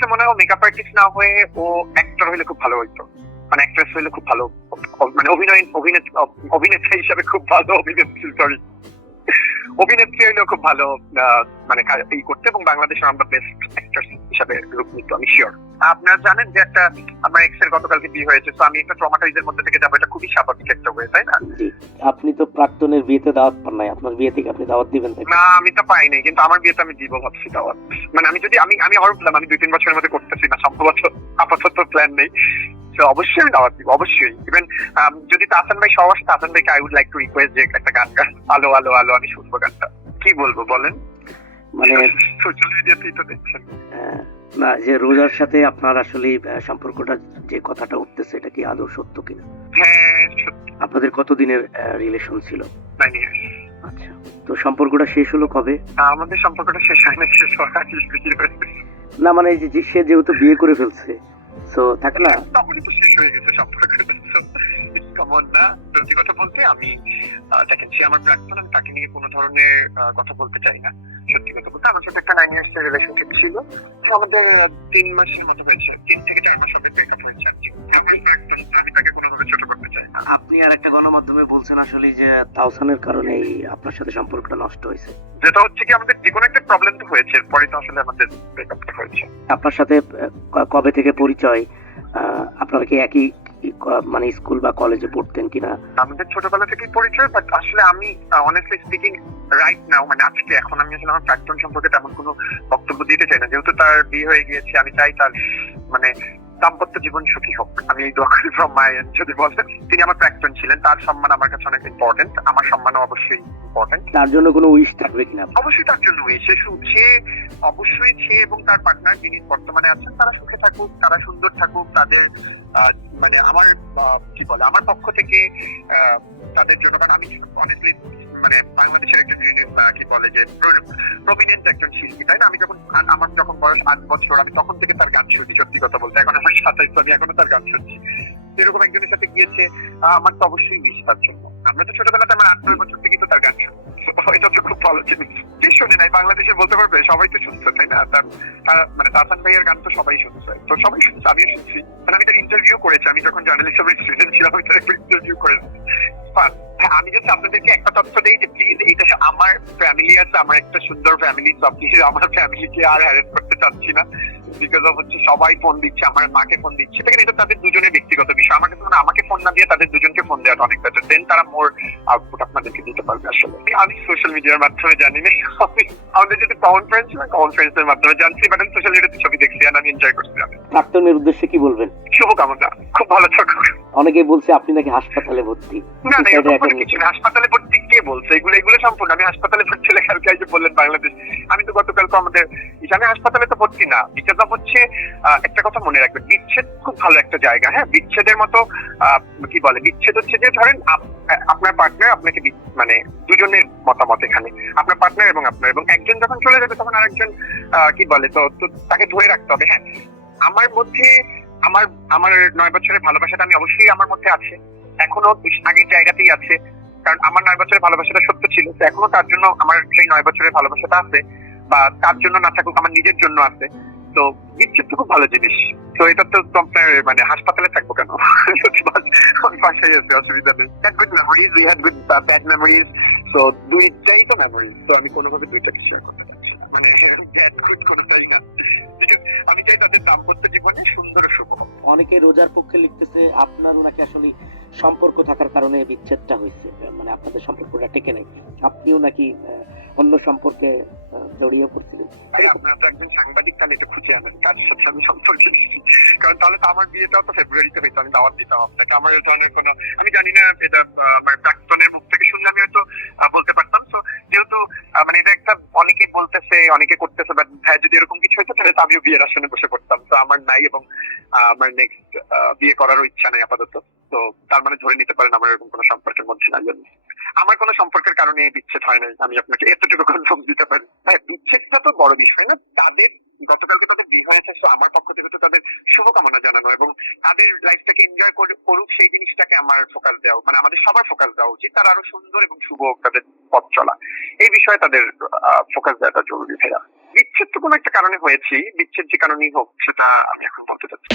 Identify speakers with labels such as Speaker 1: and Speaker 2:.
Speaker 1: মনে হয় makeup artist না হয়ে ও অ্যাক্টর হইলে খুব ভালো হইতো। মানে অ্যাক্ট্রেস হইলে খুব ভালো মানে অভিনয় অভিনেত্রী হিসাবে খুব ভালো অভিনেত্রী সরি অভিনেত্রী হইলেও খুব ভালো মানে ই করতে এবং বাংলাদেশের আমরা বেস্ট অ্যাক্টর হিসাবে রূপ নিত আমি শিওর আপনারা জানেন যে একটা আমার এক্সের গতকালকে বিয়ে হয়েছে তো আমি একটা ট্রমাটাইজের মধ্যে থেকে যাব এটা খুবই স্বাভাবিক একটা ওয়ে তাই না?
Speaker 2: আপনি তো প্রাক্তনের বিয়েতে দাওয়াত পান নাই আপনার বিয়ে থেকে আপনি দাওয়াত দিবেন
Speaker 1: না আমি তো পাইনি কিন্তু আমার বিয়েতে আমি দিব ভাবছি দাওয়াত। মানে আমি যদি আমি আমি আরও প্ল্যান আমি দুই তিন বছরের মধ্যে করতেছি না সম্ভবত আপাতত প্ল্যান নেই। অবশ্যই আমি দাওয়াত দিব অবশ্যই। ইভেন যদি তাসান ভাই সহ আসে তাসান ভাইকে I would like to request যে একটা গান গান আলো আলো আলো আমি শুনব গানটা। কি বলব বলেন?
Speaker 2: মানে
Speaker 1: সোশ্যাল মিডিয়াতেই তো দেখছেন।
Speaker 2: না যে রোজার সাথে আপনার আসলে সম্পর্কটা যে কথাটা উঠতেছে এটা কি আদৌ সত্য কিনা?
Speaker 1: হ্যাঁ
Speaker 2: আপনাদের কতদিনের রিলেশন ছিল? আচ্ছা তো সম্পর্কটা শেষ হলো কবে?
Speaker 1: আমাদের সম্পর্কটা শেষ হয় না শেষ।
Speaker 2: না মানে যে সে যেহেতু বিয়ে করে ফেলছে তো থাকে না?
Speaker 1: তখনই তো শেষ হয়ে গেছে সম্পর্কটা। কমন না। সত্যি কথা বলতে আমি দেখেন সে আমার প্রাক্তন আমি তাকে নিয়ে কোনো ধরনের কথা বলতে চাই না। সত্যি কথা বলতে আমার সাথে একটা নাইন ইয়ার্স এর রিলেশনশিপ ছিল। আমাদের তিন মাসের মতো হয়েছে। তিন থেকে চার মাস হবে ব্রেকআপ হয়েছে আমার প্রাক্তন তো আমি তাকে কোনোভাবে ছোট করতে চাই
Speaker 2: আপনি আর একটা গণমাধ্যমে বলছেন আসলে যে তাওসানের কারণে আপনার সাথে সম্পর্কটা নষ্ট হয়েছে।
Speaker 1: যেটা হচ্ছে কি আমাদের যে কোনো একটা প্রবলেম তো হয়েছে। পরে তো আসলে আমাদের ব্রেকআপটা হয়েছে।
Speaker 2: আপনার সাথে কবে থেকে পরিচয়? আহ, আপনারা কি একই মানে স্কুল বা কলেজে পড়তেন কিনা?
Speaker 1: আমাদের ছোটবেলা থেকেই পরিচয় বাট আসলে আমি অনেস্টলি স্পিকিং রাইট নাও মানে আজকে, এখন আমি আসলে আমার প্রাক্তন সম্পর্কে তেমন কোনো বক্তব্য দিতে চাই না। যেহেতু তার বিয়ে হয়ে গিয়েছে, আমি চাই তার মানে দাম্পত্য জীবন সুখী হোক আমি এই দোয়া করি ফ্রম মাই যদি বলেন। তিনি আমার প্রাক্তন ছিলেন তার সম্মান আমার কাছে অনেক ইম্পর্টেন্ট আমার সম্মানও অবশ্যই ইম্পর্টেন্ট
Speaker 2: তার জন্য কোনো উইশ থাকবে কিনা?
Speaker 1: অবশ্যই তার জন্য সে সু- সে অবশ্যই সে এবং তার পার্টনার যিনি বর্তমানে আছেন তারা সুখে থাকুক তারা সুন্দর থাকুক তাদের আহ, মানে আমার কি বলে আমার পক্ষ থেকে আহ, তাদের জন্য। কারণ আমি অনেস্টলি মানে বাংলাদেশের একজন কি বলে যে প্রমিনেন্ট একজন শিল্পী, তাই না? আমি যখন আমার যখন বয়স আট বছর, আমি তখন থেকে তার গান শুনছি সত্যি কথা বলতে। এখন আমার সাতাইশ, আমি এখনও তার গান শুনছি। এরকম একজনের সাথে গিয়েছে আমার তো অবশ্যই মিস জন্য। আমরা তো ছোটবেলাতে আমার আট নয় বছর থেকে তো তার গান শুনি। এটা তো খুব ভালো জিনিস। কে শুনে নাই? বাংলাদেশে বলতে পারবে, সবাই তো শুনছে, তাই না? তার মানে তাসান ভাইয়ের গান তো সবাই শুনছে। তো সবাই শুনছে, আমিও শুনছি। মানে আমি তার ইন্টারভিউ করেছি, আমি যখন জার্নালিজমের স্টুডেন্ট ছিলাম, আমি তার ইন্টারভিউ করেছি. হ্যাঁ, আমি যদি আপনাদেরকে একটা তথ্য দিই যে প্লিজ এইটা সে- আমার ফ্যামিলি আছে আমার একটা সুন্দর ফ্যামিলি সব কিছু আমার ফ্যামিলিকে আর হ্যারেস করতে চাচ্ছি না। বিকজ অফ হচ্ছে সবাই ফোন দিচ্ছে আমার মাকে ফোন দিচ্ছে। দেখেন এটা তাদের দুজনের ব্যক্তিগত বিষয়। আমাকে তো আমাকে ফোন না দিয়ে তাদের দুজনকে ফোন দেওয়াটা অনেক বেটার দেন তারা মোর আউটপুট আপনাদেরকে দিতে পারবে আসলে। আমি সোশ্যাল মিডিয়ার মাধ্যমে জানি না। আমাদের যদি কমন ফ্রেন্ডস এর মাধ্যমে জানছি বাট আমি সোশ্যাল মিডিয়াতে ছবি দেখছি আর আমি এনজয় করছি।
Speaker 2: প্রাক্তনের উদ্দেশ্যে কি বলবেন?
Speaker 1: শুভকামনা। খুব ভালো থাকুক
Speaker 2: অনেকেই বলছে আপনি নাকি হাসপাতালে ভর্তি।
Speaker 1: না না হাসপাতালে ভর্তি কে বলছে? এগুলো এগুলো সম্পূর্ণ। আমি হাসপাতালে ভর্তি হলে কালকে যে বললেন বাংলাদেশ আমি তো গতকাল তো আমাদের আমি হাসপাতালে তো ভর্তি না। বিকজ হচ্ছে একটা কথা মনে রাখবেন বিচ্ছেদ খুব ভালো একটা জায়গা হ্যাঁ? বিচ্ছেদের মতো কি বলে? বিচ্ছেদ হচ্ছে যে ধরেন আপ- আপনার পার্টনার আপনাকে মানে দুজনের মতামত এখানে। আপনার পার্টনার এবং আপনার এবং একজন যখন চলে যাবে তখন আরেকজন আহ, কি বলে? তো তাকে ধরে রাখতে হবে হ্যাঁ? আমার মধ্যে আমার আমার নয় বছরের ভালোবাসাটা আমি অবশ্যই আমার মধ্যে আছে। এখনও আগের জায়গাতেই আছে। কারণ আমার নয় বছরের ভালোবাসাটা সত্য ছিল। তো এখনও তার জন্য আমার সেই নয় বছরের ভালোবাসাটা আছে বা তার জন্য না থাকুক, আমার নিজের জন্য আছে। তো বিচ্ছেদ তো খুব ভালো জিনিস। তো এটা তো আপনার মানে হাসপাতালে থাকব কেন? আছে, অসুবিধা নেই। Had good memories we had good bad memories তো দুইটাই তো মেমোরিজ তো আমি কোনোভাবে দুইটাকে শেয়ার করতে চাচ্ছি মানে ব্যাড গুড কোনোটাই না? আমি চাই তাদের দাম্পত্য জীবনে
Speaker 2: অনেকে রোজার পক্ষে লিখতেছে আপনারও নাকি আসলে সম্পর্ক থাকার কারণে বিচ্ছেদটা হয়েছে। মানে আপনাদের সম্পর্কটা টেকে নেই। আপনিও নাকি অন্য সম্পর্কে জড়িয়ে পড়ছিলেন।
Speaker 1: আপনারা তো একজন সাংবাদিক, তাহলে এটা খুঁজে আনেন কার সাথে আমি সম্পর্কে কারণ তাহলে তো আমার বিয়েটাও তো ফেব্রুয়ারিতে হইতো আমি দাওয়াত দিতাম আপনাকে। আমার এই ধরনের কোনো আমি জানি না এটা প্রাক্তনের মুখ থেকে শুনলে আমি হয়তো বলতে তো যেহেতু মানে এটা একটা অনেকে বলতেছে, অনেকে করতেছে বাট হ্যাঁ যদি এরকম কিছু তাহলে আমিও বিয়ের আসনে বসে তো আমার নাই এবং আমার নেক্সট বিয়ে করারও ইচ্ছা নাই আপাতত। তো তার মানে ধরে নিতে পারেন, আমার এরকম কোনো সম্পর্কের মধ্যে জন্য আমার কোনো সম্পর্কের কারণে বিচ্ছেদ হয় নাই। আমি আপনাকে এতটুকু কনফার্ম দিতে পারি। হ্যাঁ বিচ্ছেদটা তো বড় বিষয় না। তাদের গতকালকে তাদের বিয়ে হয়েছে তো আমার পক্ষ থেকে তো তাদের শুভকামনা জানানো এবং তাদের লাইফটাকে এনজয় করুক, সেই জিনিসটাকে আমার ফোকাস দেওয়া মানে আমাদের সবার ফোকাস দেওয়া উচিত, তারা আরও সুন্দর এবং শুভ তাদের পথ চলা এই বিষয়ে তাদের ফোকাস দেওয়াটা জরুরি ভাইয়া বিচ্ছেদ তো কোনো একটা কারণে হয়েছি বিচ্ছেদ যে কারণেই হোক, সেটা আমি এখন বলতে চাচ্ছি।